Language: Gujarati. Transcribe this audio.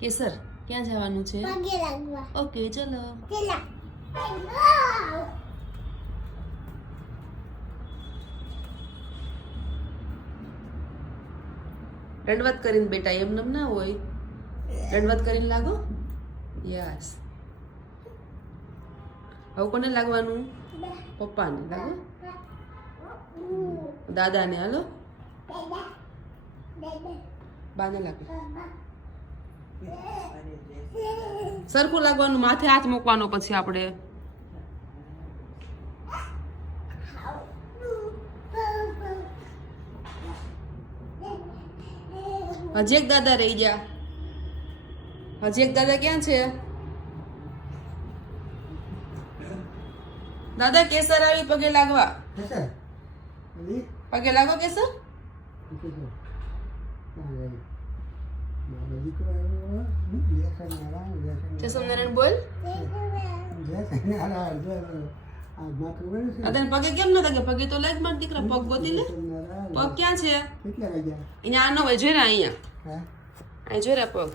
કેસર ક્યાં જવાનું છે? પગે લાગવા. ઓકે ચલો. ચલા. દંડવત કરીને બેટા એમ નમ ના હોય. દંડવત કરીને લાગો. યસ. હવે કોને લાગવાનું? પપ્પાને લાગો. દાદાને હાલો. બાને લાગો. સરખું લાગવાનું, માથે હાથ મૂકવાનો પછી આપણે. હજી એક દાદા રહી ગયા. હજી એક દાદા ક્યાં છે? દાદા કેસર આવી પગે લાગવા. પગે લાગો કેસર. જય સ્વામિનારાયણ બોલ. તને પગે કેમ નતા કે? પગે તો લાગ માર દીકરા, પગ ગોતી લે. પગ ક્યાં છે? અહીંયા આનો હોય, જોઈ ને અહીંયા. અહીં જોઈ પગ.